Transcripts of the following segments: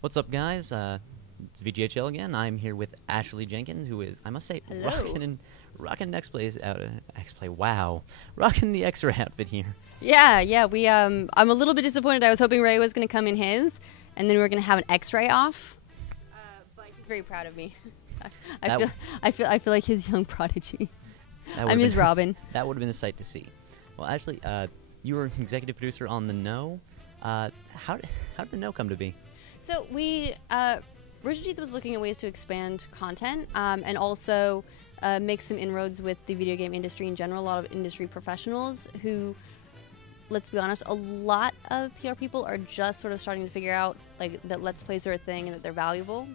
What's up, guys? It's VGHL again. I'm here with Ashley Jenkins, who is, I must say, rocking X-Play's out. X-Play, wow, rocking the X-Ray outfit here. Yeah. We I'm a little bit disappointed. I was hoping Ray was going to come in his, and then we were going to have an X-Ray off. But he's very proud of me. I feel like his young prodigy. I'm his Robin. That would have been a sight to see. Well, Ashley, you were an executive producer on The Know. How did The Know come to be? So we, Rooster Teeth was looking at ways to expand content and also make some inroads with the video game industry in general. A lot of industry professionals who, let's be honest, a lot of PR people are just sort of starting to figure out like that Let's Plays are a thing and that they're valuable.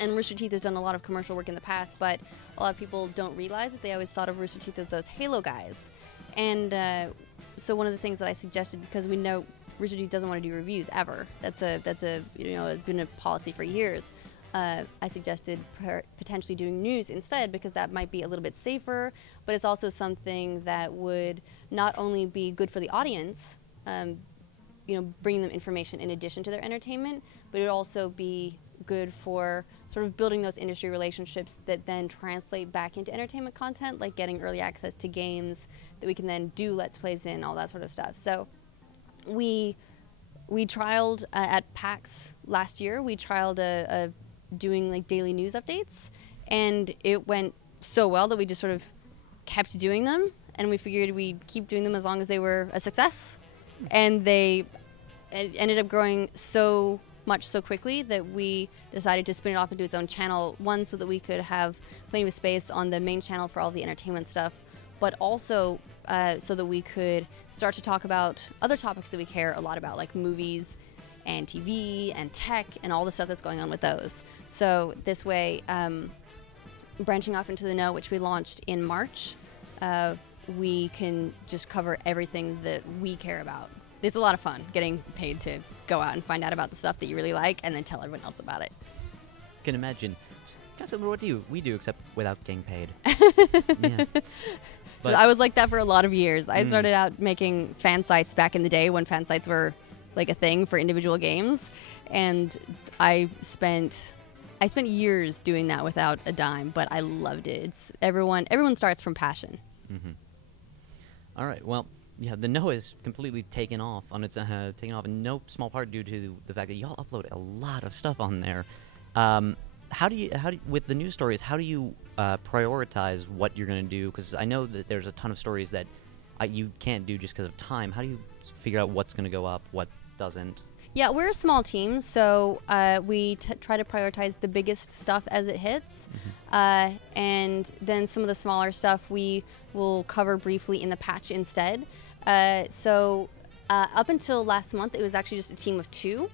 And Rooster Teeth has done a lot of commercial work in the past, but a lot of people don't realize that. They always thought of Rooster Teeth as those Halo guys. And so one of the things that I suggested, because we know Rooster Teeth doesn't want to do reviews ever. That's a it's been a policy for years. I suggested potentially doing news instead, because that might be a little bit safer, but it's also something that would not only be good for the audience, bringing them information in addition to their entertainment, but it would also be good for sort of building those industry relationships that then translate back into entertainment content, like getting early access to games that we can then do Let's Plays in, all that sort of stuff. So we trialed at PAX last year. We trialed doing like daily news updates, and it went so well that we just sort of kept doing them, and we figured we'd keep doing them as long as they were a success. And they ended up growing so much so quickly that we decided to spin it off into its own channel, one, so that we could have plenty of space on the main channel for all the entertainment stuff, but also so that we could start to talk about other topics that we care a lot about, like movies and TV and tech and all the stuff that's going on with those. So this way, branching off into The Know, which we launched in March, we can just cover everything that we care about. It's a lot of fun getting paid to go out and find out about the stuff that you really like and then tell everyone else about it. I can imagine. It's kind of similar to what we do, except without getting paid. Yeah. But I was like that for a lot of years. I started out making fan sites back in the day when fan sites were like a thing for individual games, and I spent years doing that without a dime, but I loved it. It's everyone starts from passion. Mm-hmm. All right. Well, yeah, The Know is completely taken off on its in no small part due to the fact that y'all upload a lot of stuff on there. How do you with the news stories? How do you prioritize what you're going to do? Because I know that there's a ton of stories that you can't do just because of time. How do you figure out what's going to go up, what doesn't? Yeah, we're a small team, so we try to prioritize the biggest stuff as it hits, and then some of the smaller stuff we will cover briefly in the patch instead. So up until last month, it was actually just a team of 2.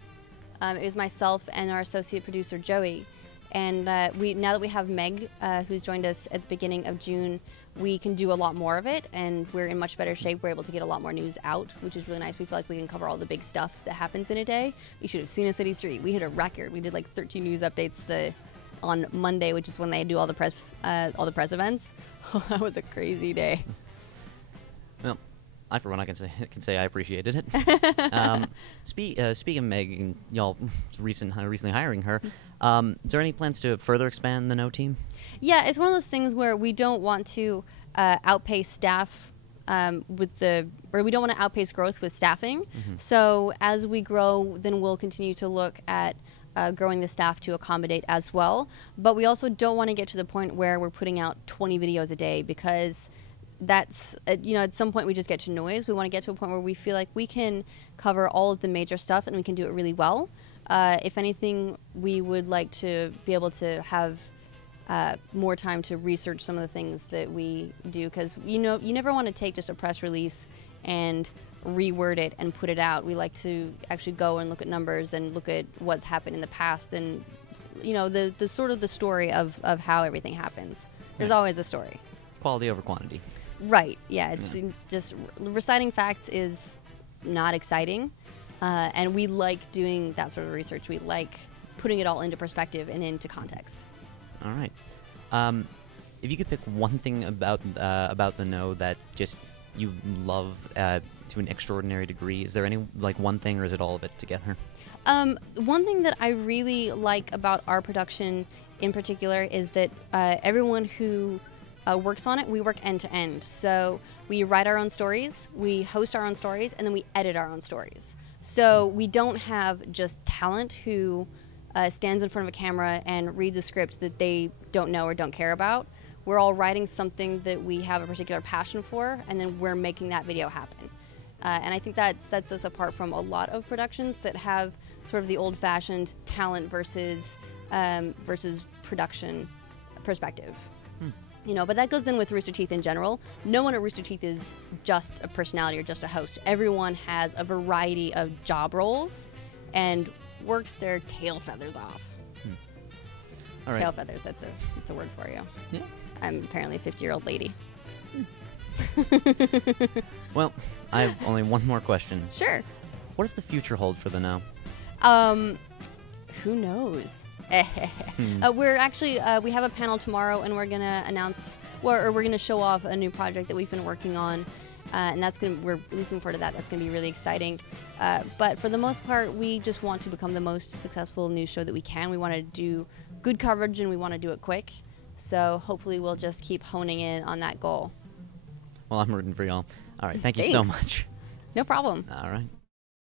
It was myself and our associate producer, Joey. And now that we have Meg, who's joined us at the beginning of June, we can do a lot more of it, and we're in much better shape. We're able to get a lot more news out, which is really nice. We feel like we can cover all the big stuff that happens in a day. You should have seen us at E3. We hit a record. We did like 13 news updates on Monday, which is when they do all the press events. That was a crazy day. Well, I, for one, I can say I appreciated it. Speaking of Meg and y'all recently hiring her, is there any plans to further expand the Know team? Yeah, it's one of those things where we don't want to outpace staff we don't want to outpace growth with staffing. So as we grow, then we'll continue to look at growing the staff to accommodate as well. But we also don't want to get to the point where we're putting out 20 videos a day, because that's, at some point we just get to noise. We want to get to a point where we feel like we can cover all of the major stuff and we can do it really well. If anything, we would like to be able to have more time to research some of the things that we do, because you never want to take just a press release and reword it and put it out. We like to actually go and look at numbers and look at what's happened in the past, and the sort of the story of how everything happens. There's always a story. Quality over quantity. Right. Yeah. It's just reciting facts is not exciting, and we like doing that sort of research. We like putting it all into perspective and into context. All right. If you could pick one thing about The Know that just you love to an extraordinary degree? Is there any like one thing, or is it all of it together? One thing that I really like about our production in particular is that everyone who works on it, we work end to end. So we write our own stories, we host our own stories, and then we edit our own stories. So we don't have just talent who stands in front of a camera and reads a script that they don't know or don't care about. We're all writing something that we have a particular passion for, and then we're making that video happen. And I think that sets us apart from a lot of productions that have sort of the old-fashioned talent versus production perspective. You know, but that goes in with Rooster Teeth in general. No one at Rooster Teeth is just a personality or just a host. Everyone has a variety of job roles and works their tail feathers off. All right. Tail feathers, that's a word for you. Yeah. I'm apparently a 50-year-old lady. Well, I have only one more question. Sure. What does the future hold for the Now? Who knows? We're actually we have a panel tomorrow, and we're gonna announce, or we're gonna show off a new project that we've been working on, and we're looking forward to that. That's gonna be really exciting. But for the most part, we just want to become the most successful news show that we can. We want to do good coverage, and we want to do it quick. So hopefully, we'll just keep honing in on that goal. Well, I'm rooting for y'all. All right, thank you so much. No problem. All right.